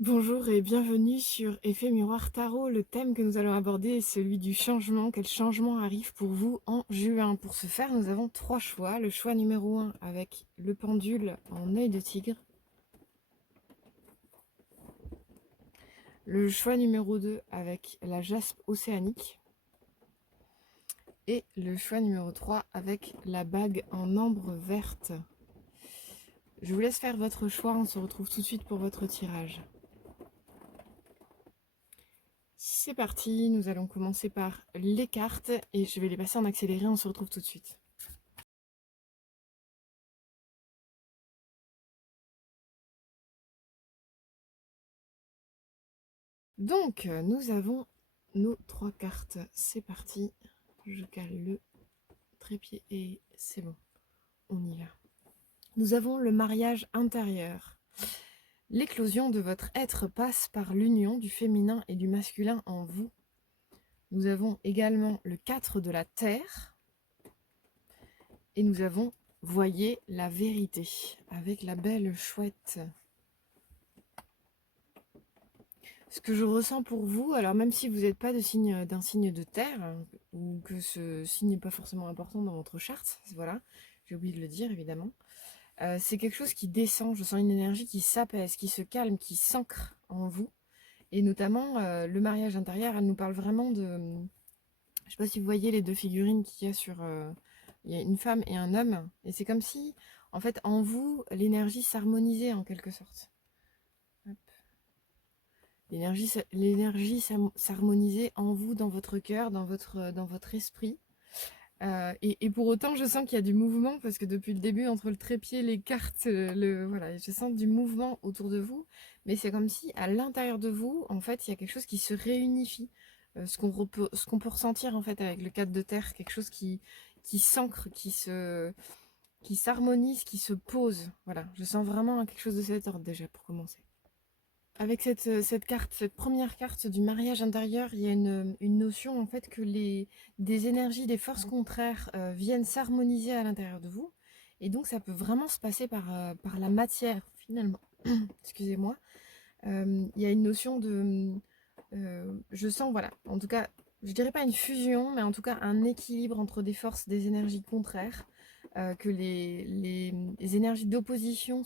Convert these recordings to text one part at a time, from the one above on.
Bonjour et bienvenue sur Effet Miroir Tarot. Le thème que nous allons aborder est celui du changement. Quel changement arrive pour vous en juin? Pour ce faire, nous avons trois choix. Le choix numéro 1 avec le pendule en œil de tigre. Le choix numéro 2 avec la jaspe océanique. Et le choix numéro 3 avec la bague en ambre verte. Je vous laisse faire votre choix. On se retrouve tout de suite pour votre tirage. C'est parti, nous allons commencer par les cartes et je vais les passer en accéléré, on se retrouve tout de suite. Donc, nous avons nos trois cartes, c'est parti. Je cale le trépied et c'est bon, on y va. Nous avons le mariage intérieur. L'éclosion de votre être passe par l'union du féminin et du masculin en vous. Nous avons également le 4 de la terre. Et nous avons, voyez, la vérité, avec la belle chouette. Ce que je ressens pour vous, alors même si vous n'êtes pas d'un signe de terre, ou que ce signe n'est pas forcément important dans votre charte, voilà, j'ai oublié de le dire évidemment, c'est quelque chose qui descend, je sens une énergie qui s'apaise, qui se calme, qui s'ancre en vous. Et notamment, le mariage intérieur, elle nous parle vraiment de... Je ne sais pas si vous voyez les deux figurines qu'il y a sur... il y a une femme et un homme, et c'est comme si, en fait, en vous, l'énergie s'harmonisait en quelque sorte. L'énergie s'harmonisait en vous, dans votre cœur, dans votre esprit. Et pour autant, je sens qu'il y a du mouvement, parce que depuis le début, entre le trépied, les cartes, voilà, je sens du mouvement autour de vous. Mais c'est comme si, à l'intérieur de vous, en fait, il y a quelque chose qui se réunifie. Ce qu'on peut ressentir, en fait, avec le 4 de terre, quelque chose qui s'ancre, qui s'harmonise, qui se pose. Voilà, je sens vraiment quelque chose de cet ordre, déjà, pour commencer. Avec cette carte, cette première carte du mariage intérieur, il y a une notion en fait que des énergies, des forces contraires viennent s'harmoniser à l'intérieur de vous. Et donc ça peut vraiment se passer par la matière finalement. Excusez-moi. Il y a une notion de... je sens, voilà, en tout cas, je dirais pas une fusion, mais en tout cas un équilibre entre des forces, des énergies contraires, que les énergies d'opposition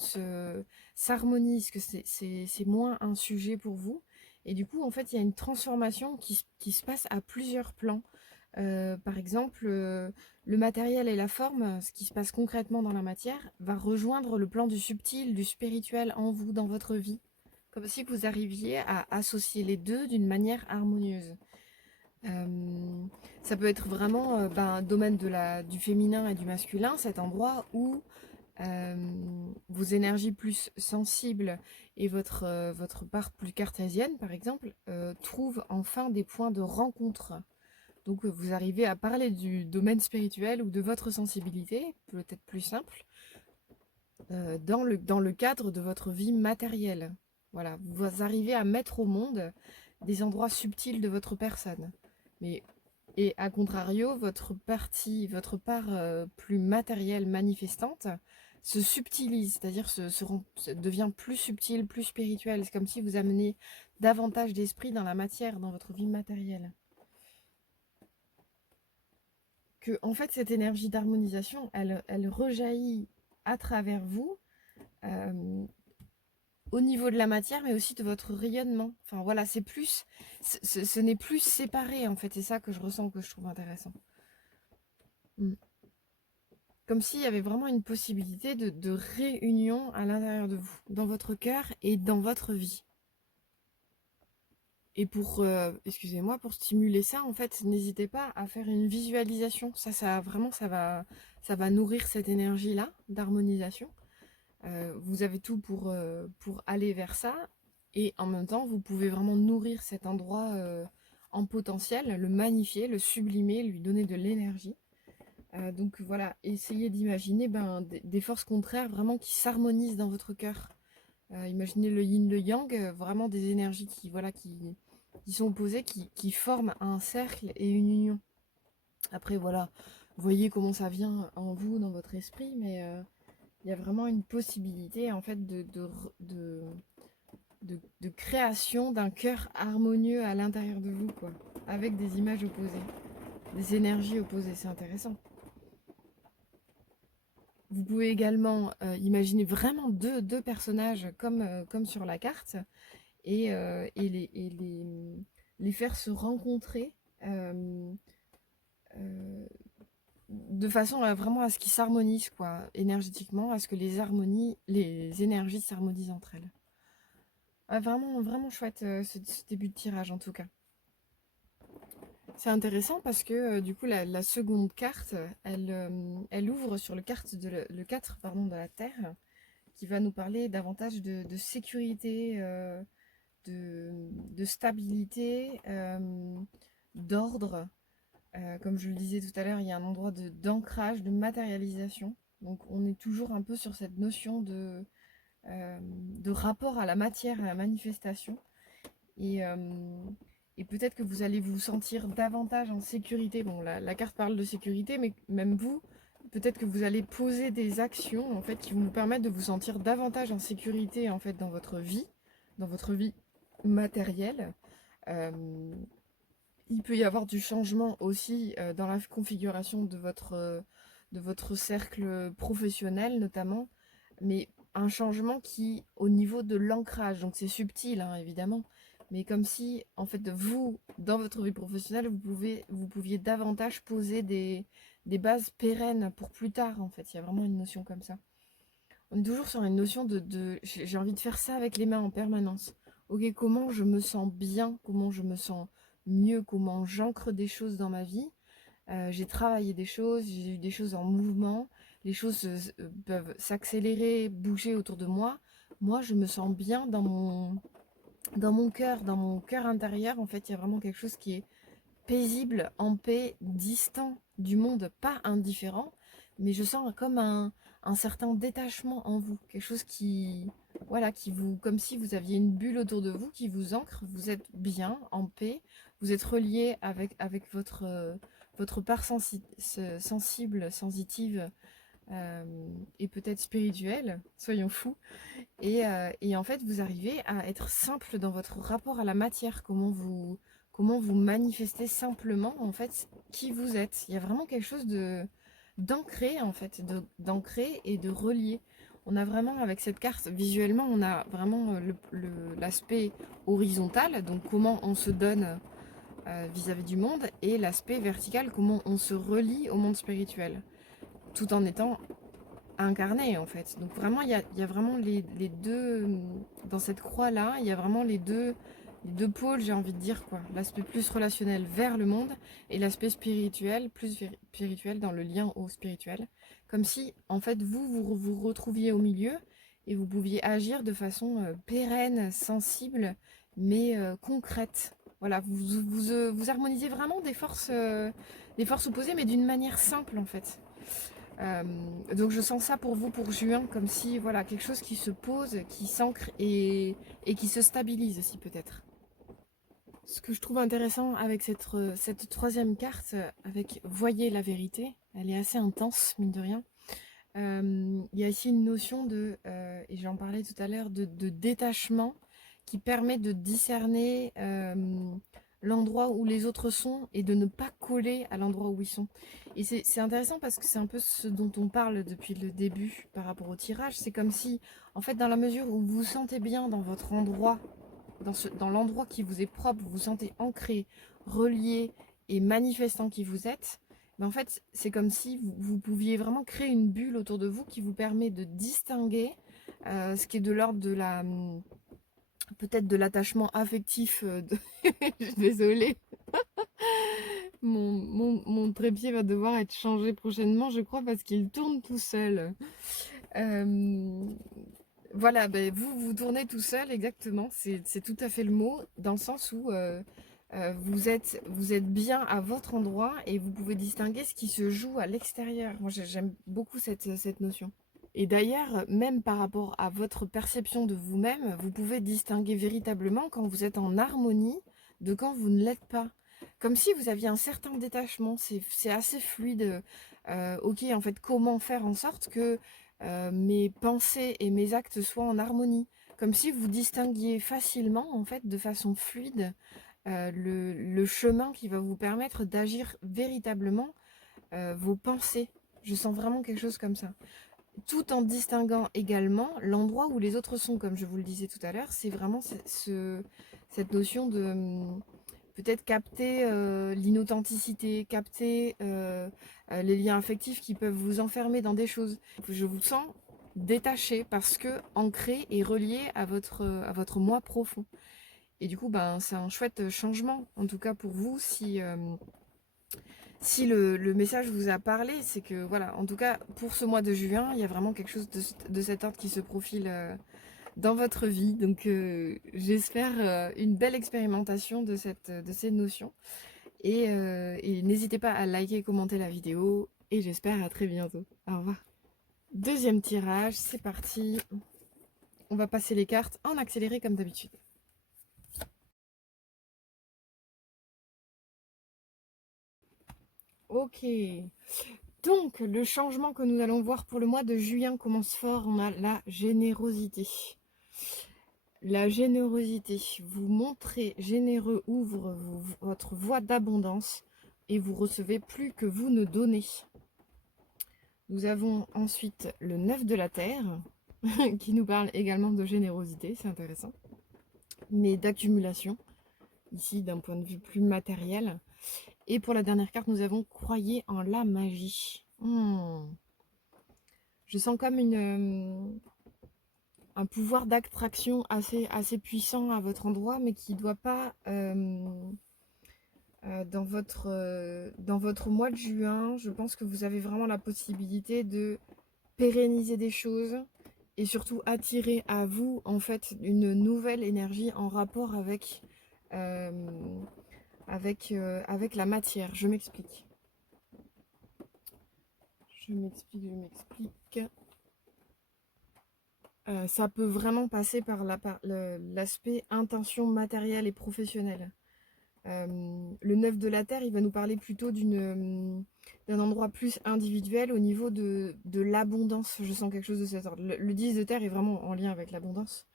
s'harmonisent, que c'est moins un sujet pour vous. Et du coup, en fait, il y a une transformation qui se passe à plusieurs plans. Par exemple, le matériel et la forme, ce qui se passe concrètement dans la matière, va rejoindre le plan du subtil, du spirituel en vous, dans votre vie. Comme si vous arriviez à associer les deux d'une manière harmonieuse. Ça peut être vraiment un domaine du féminin et du masculin, cet endroit où vos énergies plus sensibles et votre part plus cartésienne, par exemple, trouvent enfin des points de rencontre. Donc vous arrivez à parler du domaine spirituel ou de votre sensibilité, peut-être plus simple, dans le cadre de votre vie matérielle. Voilà, vous arrivez à mettre au monde des endroits subtils de votre personne. Mais, et à contrario, votre part plus matérielle, manifestante, se subtilise, c'est-à-dire devient plus subtile, plus spirituelle. C'est comme si vous amenez davantage d'esprit dans la matière, dans votre vie matérielle. Que, en fait, cette énergie d'harmonisation, elle rejaillit à travers vous, euh, au niveau de la matière, mais aussi de votre rayonnement. Enfin voilà, c'est plus, ce n'est plus séparé en fait. C'est ça que je ressens, que je trouve intéressant. Mm. Comme s'il y avait vraiment une possibilité de réunion à l'intérieur de vous, dans votre cœur et dans votre vie. Et excusez-moi, pour stimuler ça, en fait, n'hésitez pas à faire une visualisation. Ça va nourrir cette énergie-là d'harmonisation. Vous avez tout pour aller vers ça. Et en même temps, vous pouvez vraiment nourrir cet endroit en potentiel, le magnifier, le sublimer, lui donner de l'énergie. Donc voilà, essayez d'imaginer des forces contraires vraiment qui s'harmonisent dans votre cœur. Imaginez le yin, le yang, vraiment des énergies qui sont opposées, qui forment un cercle et une union. Après voilà, voyez comment ça vient en vous, dans votre esprit, mais il y a vraiment une possibilité en fait de de création d'un cœur harmonieux à l'intérieur de vous, quoi, avec des images opposées, des énergies opposées. C'est intéressant. Vous pouvez également imaginer vraiment deux personnages comme sur la carte et les faire se rencontrer euh, euh, de façon vraiment à ce qu'ils s'harmonisent, quoi, énergétiquement, à ce que les énergies s'harmonisent entre elles. Ah, vraiment, vraiment chouette ce début de tirage en tout cas. C'est intéressant parce que du coup la seconde carte, elle ouvre sur le 4 pardon, de la Terre, qui va nous parler davantage de sécurité, de stabilité, d'ordre. Comme je le disais tout à l'heure, il y a un endroit d'ancrage, de matérialisation. Donc on est toujours un peu sur cette notion de rapport à la matière, à la manifestation. Et, euh, et peut-être que vous allez vous sentir davantage en sécurité. Bon, la carte parle de sécurité, mais même vous, peut-être que vous allez poser des actions en fait, qui vont vous permettre de vous sentir davantage en sécurité en fait, dans votre vie matérielle. Euh, il peut y avoir du changement aussi dans la configuration de votre cercle professionnel notamment, mais un changement qui, au niveau de l'ancrage, donc c'est subtil hein, évidemment, mais comme si en fait vous, dans votre vie professionnelle, vous pouviez davantage poser des bases pérennes pour plus tard en fait. Il y a vraiment une notion comme ça. On est toujours sur une notion j'ai envie de faire ça avec les mains en permanence. Ok, comment je me sens bien, comment je me sens mieux, comment j'ancre des choses dans ma vie. J'ai travaillé des choses, j'ai eu des choses en mouvement, les choses peuvent s'accélérer, bouger autour de moi. Moi, je me sens bien dans mon cœur intérieur. En fait, il y a vraiment quelque chose qui est paisible, en paix, distant du monde, pas indifférent, mais je sens comme un certain détachement en vous, quelque chose voilà, comme si vous aviez une bulle autour de vous qui vous ancre, vous êtes bien, en paix, vous êtes relié avec votre part sensible, sensitive et peut-être spirituelle, soyons fous, et en fait vous arrivez à être simple dans votre rapport à la matière, comment vous manifestez simplement en fait qui vous êtes. Il y a vraiment quelque chose d'ancré en fait, d'ancré et de relié. On a vraiment avec cette carte, visuellement, on a vraiment l'aspect horizontal, donc comment on se donne vis-à-vis du monde, et l'aspect vertical, comment on se relie au monde spirituel, tout en étant incarné en fait. Donc vraiment, il y a vraiment les deux, dans cette croix-là, il y a vraiment les deux pôles, j'ai envie de dire quoi. L'aspect plus relationnel vers le monde et l'aspect spirituel, plus spirituel dans le lien au spirituel. Comme si en fait vous retrouviez au milieu et vous pouviez agir de façon pérenne, sensible, mais concrète. Voilà, vous harmonisez vraiment des forces opposées, mais d'une manière simple en fait. Euh, donc je sens ça pour vous pour juin, comme si voilà quelque chose qui se pose, qui s'ancre et qui se stabilise aussi peut-être. Ce que je trouve intéressant avec cette troisième carte, avec Voyez la vérité, elle est assez intense mine de rien. Il y a ici une notion et j'en parlais tout à l'heure, de détachement qui permet de discerner l'endroit où les autres sont et de ne pas coller à l'endroit où ils sont. Et c'est intéressant parce que c'est un peu ce dont on parle depuis le début par rapport au tirage. C'est comme si, en fait, dans la mesure où vous vous sentez bien dans votre endroit, dans l'endroit qui vous est propre, vous vous sentez ancré, relié et manifestant qui vous êtes, mais en fait, c'est comme si vous pouviez vraiment créer une bulle autour de vous qui vous permet de distinguer ce qui est de l'ordre de peut-être de l'attachement affectif. Je suis désolée, mon trépied va devoir être changé prochainement, je crois, parce qu'il tourne tout seul. Euh, Voilà, ben vous tournez tout seul, exactement, c'est tout à fait le mot, dans le sens où vous êtes bien à votre endroit et vous pouvez distinguer ce qui se joue à l'extérieur. Moi, j'aime beaucoup cette notion. Et d'ailleurs, même par rapport à votre perception de vous-même, vous pouvez distinguer véritablement quand vous êtes en harmonie de quand vous ne l'êtes pas. Comme si vous aviez un certain détachement, c'est assez fluide. Ok, en fait, comment faire en sorte que mes pensées et mes actes soient en harmonie? comme si vous distinguiez facilement, en fait, de façon fluide, le chemin qui va vous permettre d'agir véritablement vos pensées. Je sens vraiment quelque chose comme ça. Tout en distinguant également l'endroit où les autres sont, comme je vous le disais tout à l'heure, c'est vraiment cette notion de peut-être capter l'inauthenticité, capter les liens affectifs qui peuvent vous enfermer dans des choses. Je vous sens détaché parce que ancré et relié à votre moi profond. Et du coup, ben, c'est un chouette changement, en tout cas pour vous, si le message vous a parlé, c'est que voilà, en tout cas pour ce mois de juin, il y a vraiment quelque chose de cet ordre qui se profile dans votre vie. Donc j'espère une belle expérimentation de ces notions. Et n'hésitez pas à liker et commenter la vidéo. Et j'espère à très bientôt. Au revoir. Deuxième tirage, c'est parti. On va passer les cartes en accéléré comme d'habitude. Ok. Donc, le changement que nous allons voir pour le mois de juin commence fort. On a la générosité. La générosité. Vous montrez généreux, ouvre votre voie d'abondance et vous recevez plus que vous ne donnez. Nous avons ensuite le 9 de la terre qui nous parle également de générosité, c'est intéressant, mais d'accumulation, ici d'un point de vue plus matériel. Et pour la dernière carte, nous avons croyez en la magie. Je sens comme un pouvoir d'attraction assez puissant à votre endroit, mais qui ne doit pas, dans votre mois de juin, je pense que vous avez vraiment la possibilité de pérenniser des choses et surtout attirer à vous, en fait, une nouvelle énergie en rapport euh, avec la matière. Je m'explique. Je m'explique. Ça peut vraiment passer par l'aspect intention matérielle et professionnelle. Le 9 de la Terre, il va nous parler plutôt d'un endroit plus individuel au niveau de l'abondance. Je sens quelque chose de cet ordre. Le 10 de Terre est vraiment en lien avec l'abondance,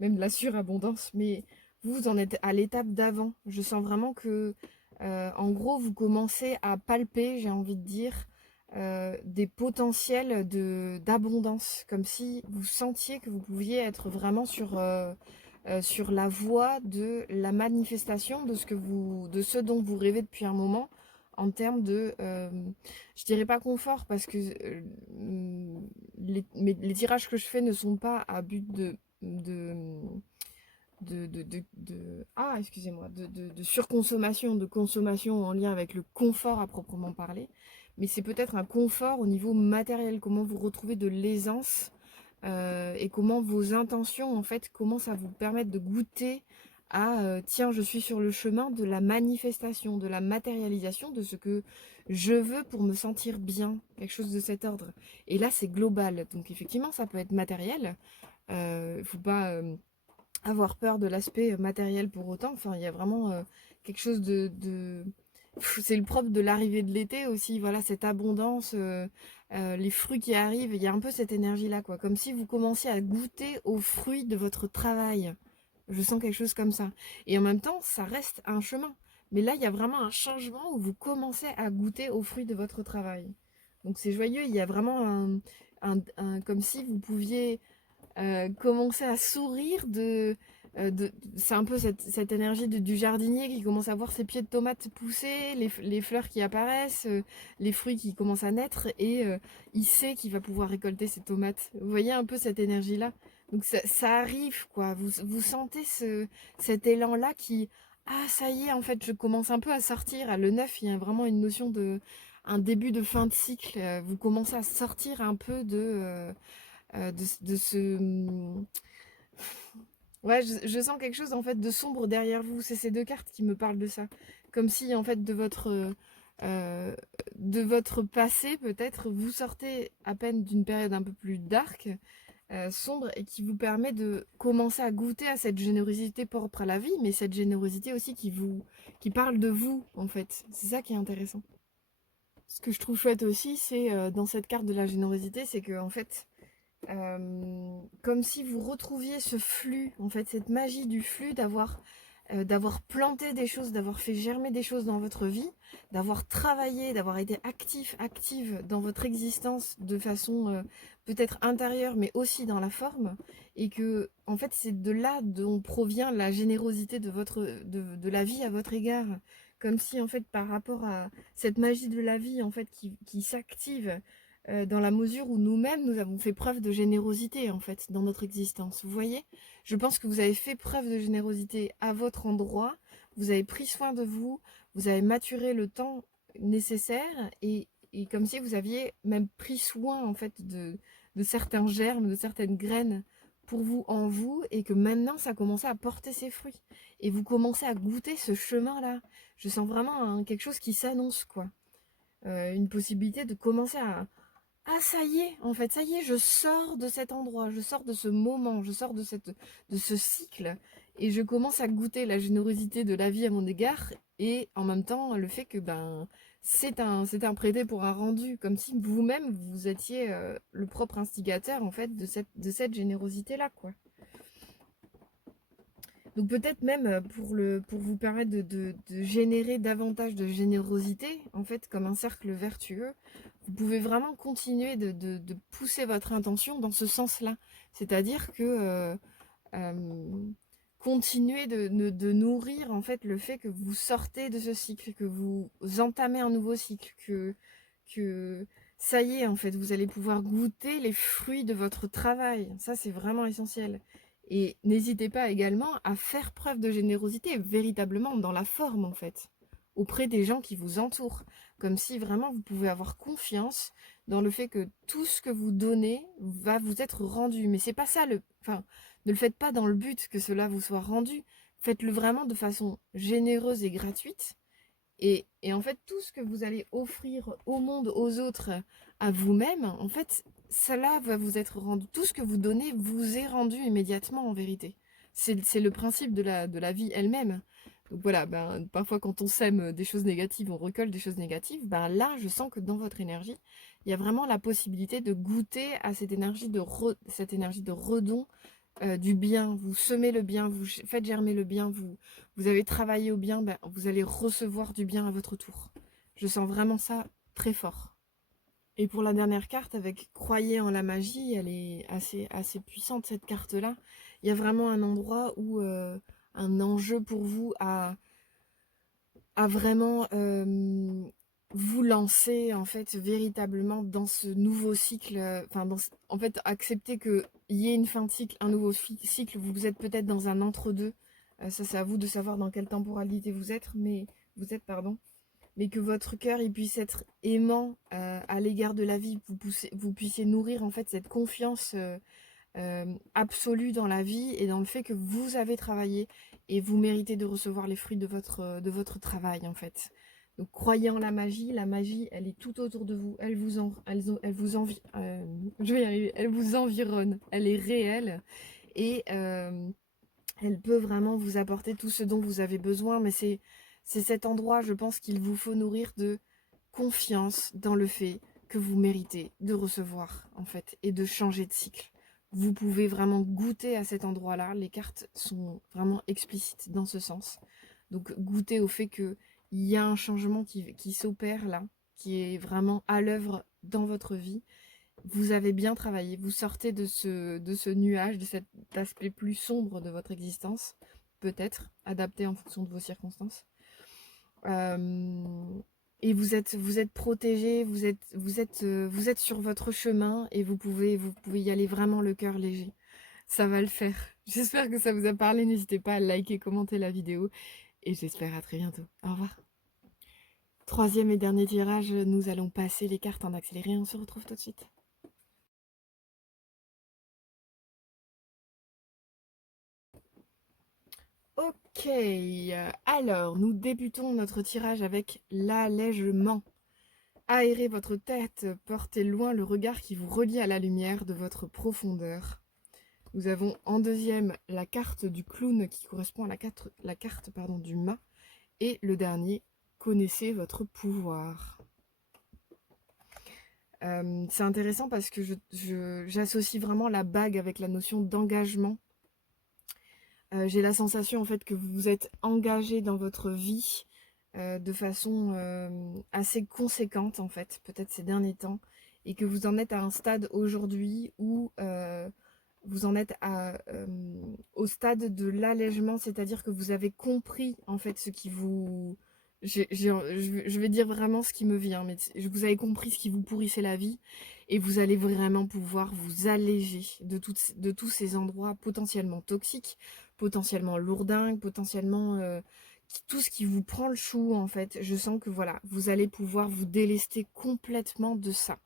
même de la surabondance, mais vous en êtes à l'étape d'avant. Je sens vraiment que, en gros, vous commencez à palper, j'ai envie de dire, des potentiels d'abondance, comme si vous sentiez que vous pouviez être vraiment sur la voie de la manifestation de ce dont vous rêvez depuis un moment en termes de, je dirais pas confort parce que les tirages que je fais ne sont pas à but excusez-moi, de surconsommation, de consommation en lien avec le confort à proprement parler, mais c'est peut-être un confort au niveau matériel, comment vous retrouvez de l'aisance et comment vos intentions, en fait, commencent à vous permettre de goûter à tiens, je suis sur le chemin de la manifestation, de la matérialisation de ce que je veux pour me sentir bien, quelque chose de cet ordre. Et là, c'est global. Donc, effectivement, ça peut être matériel. Il ne faut pas avoir peur de l'aspect matériel pour autant. Enfin, il y a vraiment quelque chose c'est le propre de l'arrivée de l'été aussi, voilà, cette abondance, les fruits qui arrivent, il y a un peu cette énergie-là, quoi. Comme si vous commenciez à goûter aux fruits de votre travail. Je sens quelque chose comme ça. Et en même temps, ça reste un chemin. Mais là, il y a vraiment un changement où vous commencez à goûter aux fruits de votre travail. Donc c'est joyeux, il y a vraiment comme si vous pouviez commencer à sourire c'est un peu cette énergie du jardinier qui commence à voir ses pieds de tomates pousser, les fleurs qui apparaissent, les fruits qui commencent à naître et il sait qu'il va pouvoir récolter ses tomates. Vous voyez un peu cette énergie-là? Donc ça arrive, quoi. Vous sentez cet élan-là qui... Ah, ça y est, en fait, je commence un peu à sortir. Le 9, il y a vraiment une notion un début de fin de cycle. Vous commencez à sortir un peu de ce... Ouais, je sens quelque chose en fait de sombre derrière vous. C'est ces deux cartes qui me parlent de ça. Comme si en fait euh, de votre passé peut-être vous sortez à peine d'une période un peu plus dark, sombre et qui vous permet de commencer à goûter à cette générosité propre à la vie, mais cette générosité aussi qui parle de vous en fait. C'est ça qui est intéressant. Ce que je trouve chouette aussi, c'est dans cette carte de la générosité, c'est que en fait comme si vous retrouviez ce flux, en fait, cette magie du flux, d'avoir planté des choses, d'avoir fait germer des choses dans votre vie, d'avoir travaillé, d'avoir été active dans votre existence de façon peut-être intérieure, mais aussi dans la forme, et que, en fait, c'est de là dont provient la générosité de la vie à votre égard. Comme si, en fait, par rapport à cette magie de la vie, en fait, qui s'active dans la mesure où nous-mêmes, nous avons fait preuve de générosité, en fait, dans notre existence. Vous voyez? Je pense que vous avez fait preuve de générosité à votre endroit, vous avez pris soin de vous, vous avez maturé le temps nécessaire et comme si vous aviez même pris soin, en fait, de certains germes, de certaines graines pour vous, en vous, et que maintenant, ça commençait à porter ses fruits. Et vous commencez à goûter ce chemin-là. Je sens vraiment quelque chose qui s'annonce, quoi. Une possibilité de commencer à, ah ça y est, en fait, ça y est, je sors de cet endroit, je sors de ce moment, je sors de ce cycle et je commence à goûter la générosité de la vie à mon égard et en même temps le fait que ben c'est un prêté pour un rendu, comme si vous-même vous étiez le propre instigateur en fait de cette générosité-là, quoi. Donc peut-être même pour vous permettre de générer davantage de générosité, en fait, comme un cercle vertueux, vous pouvez vraiment continuer de pousser votre intention dans ce sens-là. C'est-à-dire que continuer de nourrir en fait le fait que vous sortez de ce cycle, que vous entamez un nouveau cycle, que ça y est, en fait, vous allez pouvoir goûter les fruits de votre travail. Ça, c'est vraiment essentiel. Et n'hésitez pas également à faire preuve de générosité véritablement dans la forme, en fait, auprès des gens qui vous entourent. Comme si vraiment vous pouvez avoir confiance dans le fait que tout ce que vous donnez va vous être rendu. Mais c'est pas ça le. Enfin, ne le faites pas dans le but que cela vous soit rendu. Faites-le vraiment de façon généreuse et gratuite. Et en fait, tout ce que vous allez offrir au monde, aux autres, à vous-même, en fait, cela va vous être rendu. Tout ce que vous donnez vous est rendu immédiatement, en vérité. C'est le principe de la vie elle-même. Donc voilà, ben, parfois quand on sème des choses négatives, on récolte des choses négatives. Ben là, je sens que dans votre énergie, il y a vraiment la possibilité de goûter à cette énergie de redon du bien, vous semez le bien, vous faites germer le bien, vous avez travaillé au bien, ben, vous allez recevoir du bien à votre tour. Je sens vraiment ça très fort. Et pour la dernière carte, avec Croyez en la magie, elle est assez puissante cette carte-là. Il y a vraiment un endroit où un enjeu pour vous à vraiment vous lancer en fait véritablement dans ce nouveau cycle, enfin en fait accepter qu'il y ait une fin de cycle, un nouveau cycle, vous êtes peut-être dans un entre-deux, ça c'est à vous de savoir dans quelle temporalité vous êtes pardon, mais que votre cœur il puisse être aimant à l'égard de la vie, que vous puissiez nourrir en fait cette confiance absolue dans la vie et dans le fait que vous avez travaillé et vous méritez de recevoir les fruits de votre travail en fait. Donc croyez en la magie elle est tout autour de vous, elle vous je vais y arriver, elle vous environne, elle est réelle et elle peut vraiment vous apporter tout ce dont vous avez besoin, mais c'est cet endroit, je pense qu'il vous faut nourrir de confiance dans le fait que vous méritez de recevoir en fait et de changer de cycle. Vous pouvez vraiment goûter à cet endroit-là. Les cartes sont vraiment explicites dans ce sens. Donc goûter au fait qu'il y a un changement qui s'opère là, qui est vraiment à l'œuvre dans votre vie. Vous avez bien travaillé, vous sortez de ce nuage, de cet aspect plus sombre de votre existence, peut-être, adapté en fonction de vos circonstances. Et vous êtes protégé, vous êtes sur votre chemin et vous pouvez y aller vraiment le cœur léger. Ça va le faire. J'espère que ça vous a parlé. N'hésitez pas à liker, commenter la vidéo et j'espère à très bientôt. Au revoir. Troisième et dernier tirage, nous allons passer les cartes en accéléré. On se retrouve tout de suite. Ok, alors nous débutons notre tirage avec l'allègement. Aérez votre tête, portez loin le regard qui vous relie à la lumière de votre profondeur. Nous avons en deuxième la carte du clown qui correspond à la carte pardon, du mât. Et le dernier, connaissez votre pouvoir. C'est intéressant parce que j'associe vraiment la bague avec la notion d'engagement. J'ai la sensation en fait que vous vous êtes engagé dans votre vie de façon assez conséquente en fait, peut-être ces derniers temps, et que vous en êtes à un stade aujourd'hui où vous en êtes au stade de l'allègement, c'est-à-dire que vous avez compris en fait ce qui vous... je vais dire vraiment ce qui me vient, mais vous avez compris ce qui vous pourrissait la vie et vous allez vraiment pouvoir vous alléger de tous ces endroits potentiellement toxiques, potentiellement lourdingues, potentiellement tout ce qui vous prend le chou en fait. Je sens que voilà, vous allez pouvoir vous délester complètement de ça.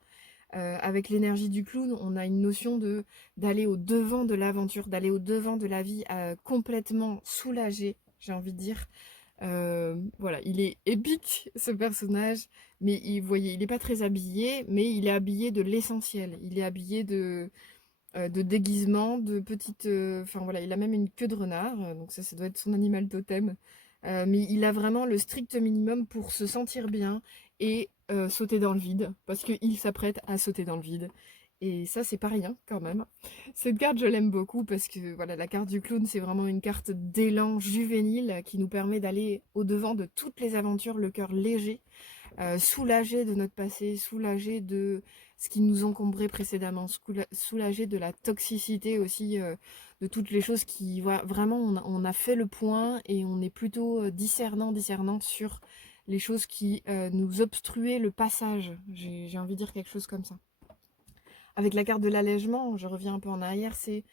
Avec l'énergie du clown, on a une notion d'aller au devant de l'aventure, d'aller au devant de la vie, complètement soulagé, j'ai envie de dire. Voilà, il est épique ce personnage, mais vous voyez, il n'est pas très habillé, mais il est habillé de l'essentiel. Il est habillé de déguisements, de petites... Enfin voilà, il a même une queue de renard, donc ça doit être son animal totem. Mais il a vraiment le strict minimum pour se sentir bien et sauter dans le vide, parce qu'il s'apprête à sauter dans le vide. Et ça, c'est pas rien quand même. Cette carte, je l'aime beaucoup parce que voilà, la carte du clown, c'est vraiment une carte d'élan juvénile qui nous permet d'aller au-devant de toutes les aventures, le cœur léger, soulagé de notre passé, soulagé de ce qui nous encombrait précédemment, soulagé de la toxicité aussi, de toutes les choses qui, voilà, vraiment, on a fait le point et on est plutôt discernante sur les choses qui nous obstruaient le passage. J'ai envie de dire quelque chose comme ça. Avec la carte de l'allègement, je reviens un peu en arrière, c'est...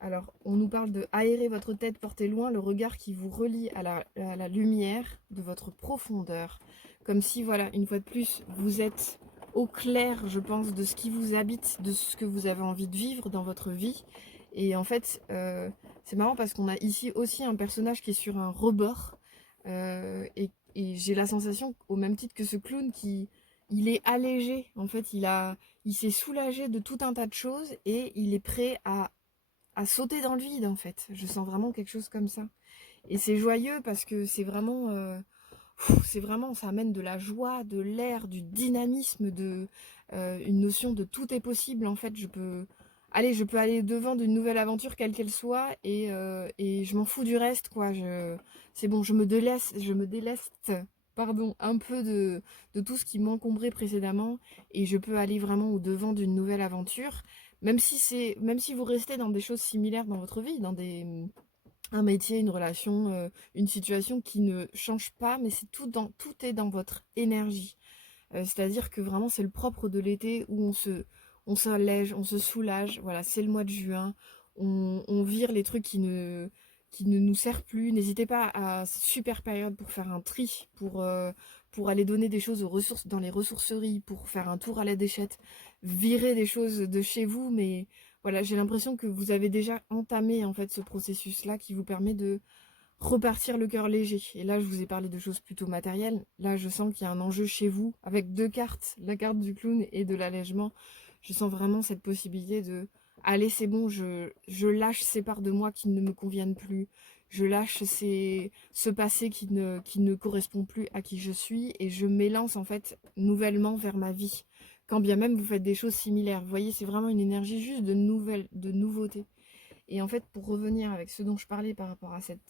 Alors, on nous parle de aérer votre tête, porter loin le regard qui vous relie à la lumière de votre profondeur. Comme si, voilà, une fois de plus, vous êtes au clair, je pense, de ce qui vous habite, de ce que vous avez envie de vivre dans votre vie. Et en fait, c'est marrant parce qu'on a ici aussi un personnage qui est sur un rebord. Et j'ai la sensation, au même titre que ce clown, il est allégé. En fait, il s'est soulagé de tout un tas de choses et il est prêt à sauter dans le vide en fait. Je sens vraiment quelque chose comme ça. Et c'est joyeux parce que c'est vraiment, ça amène de la joie, de l'air, du dynamisme, une notion de tout est possible en fait. Je peux aller devant d'une nouvelle aventure quelle qu'elle soit et je m'en fous du reste quoi. C'est bon, je me déleste, pardon, un peu de tout ce qui m'encombrait précédemment et je peux aller vraiment au devant d'une nouvelle aventure. Même si vous restez dans des choses similaires dans votre vie, un métier, une relation, une situation qui ne change pas, mais c'est tout est dans votre énergie. C'est-à-dire que vraiment c'est le propre de l'été où on s'allège, on se soulage. Voilà, c'est le mois de juin. On vire les trucs qui ne nous servent plus. N'hésitez pas à super période pour faire un tri, pour aller donner des choses aux ressources dans les ressourceries, pour faire un tour à la déchette, virer des choses de chez vous. Mais voilà, j'ai l'impression que vous avez déjà entamé en fait ce processus-là qui vous permet de repartir le cœur léger. Et là, je vous ai parlé de choses plutôt matérielles. Là, je sens qu'il y a un enjeu chez vous avec deux cartes, la carte du clown et de l'allègement. Je sens vraiment cette possibilité de allez, c'est bon, je lâche ces parts de moi qui ne me conviennent plus. Je lâche ce passé qui ne correspond plus à qui je suis et je m'élance en fait nouvellement vers ma vie. Quand bien même vous faites des choses similaires. Vous voyez, c'est vraiment une énergie juste de nouveauté. Et en fait, pour revenir avec ce dont je parlais par rapport à cet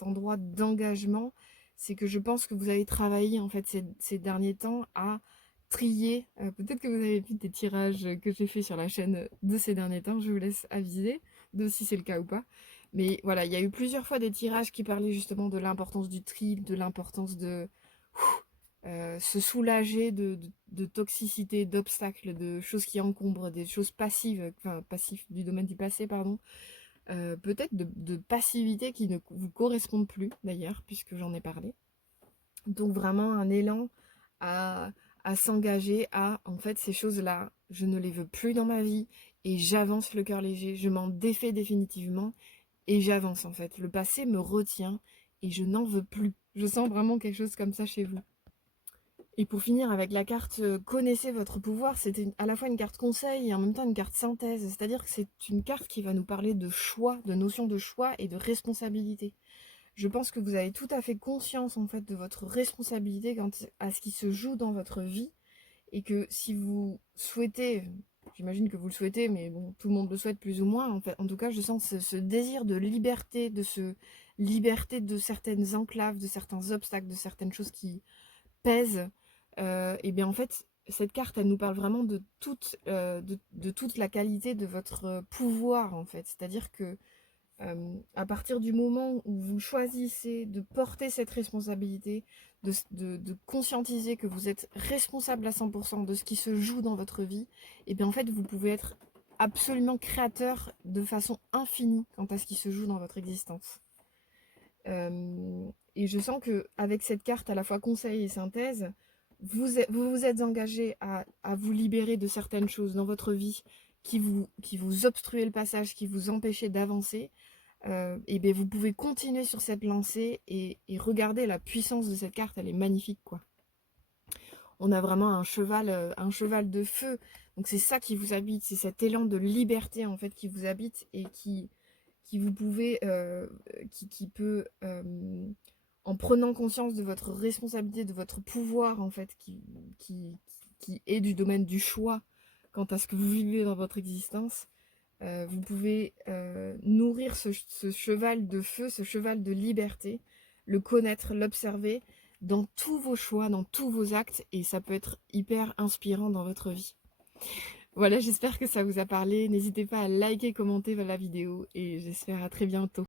endroit d'engagement, c'est que je pense que vous avez travaillé en fait ces derniers temps à trier. Peut-être que vous avez vu des tirages que j'ai fait sur la chaîne de ces derniers temps. Je vous laisse aviser de si c'est le cas ou pas. Mais voilà, il y a eu plusieurs fois des tirages qui parlaient justement de l'importance du tri, de l'importance de se soulager de toxicité, d'obstacles, de choses qui encombrent, des choses passives, enfin passives du domaine du passé, pardon, peut-être de passivité qui ne vous correspondent plus d'ailleurs, puisque j'en ai parlé. Donc vraiment un élan à, à s'engager à, en fait, ces choses-là, je ne les veux plus dans ma vie et j'avance le cœur léger, je m'en défais définitivement et j'avance en fait. Le passé me retient et je n'en veux plus. Je sens vraiment quelque chose comme ça chez vous. Et pour finir avec la carte connaissez votre pouvoir, c'était à la fois une carte conseil et en même temps une carte synthèse. C'est-à-dire que c'est une carte qui va nous parler de choix, de notion de choix et de responsabilité. Je pense que vous avez tout à fait conscience en fait de votre responsabilité quant à ce qui se joue dans votre vie et que si vous souhaitez, j'imagine que vous le souhaitez, mais bon, tout le monde le souhaite plus ou moins, en fait, en tout cas, je sens ce désir de liberté, liberté de certaines enclaves, de certains obstacles, de certaines choses qui pèsent. Et bien en fait, cette carte, elle nous parle vraiment de toute la qualité de votre pouvoir, en fait. C'est-à-dire que à partir du moment où vous choisissez de porter cette responsabilité, de conscientiser que vous êtes responsable à 100% de ce qui se joue dans votre vie, et bien en fait, vous pouvez être absolument créateur de façon infinie quant à ce qui se joue dans votre existence. Et je sens que avec cette carte à la fois conseil et synthèse, vous êtes engagé à vous libérer de certaines choses dans votre vie qui vous obstruaient le passage, qui vous empêchaient d'avancer. Et bien vous pouvez continuer sur cette lancée et regarder la puissance de cette carte, elle est magnifique quoi. On a vraiment un cheval de feu, donc c'est ça qui vous habite, c'est cet élan de liberté en fait qui vous habite et qui vous pouvez, qui peut, en prenant conscience de votre responsabilité, de votre pouvoir en fait, qui est du domaine du choix quant à ce que vous vivez dans votre existence, vous pouvez nourrir ce cheval de feu, ce cheval de liberté, le connaître, l'observer dans tous vos choix, dans tous vos actes, et ça peut être hyper inspirant dans votre vie. Voilà, j'espère que ça vous a parlé. N'hésitez pas à liker, commenter la vidéo, et j'espère à très bientôt.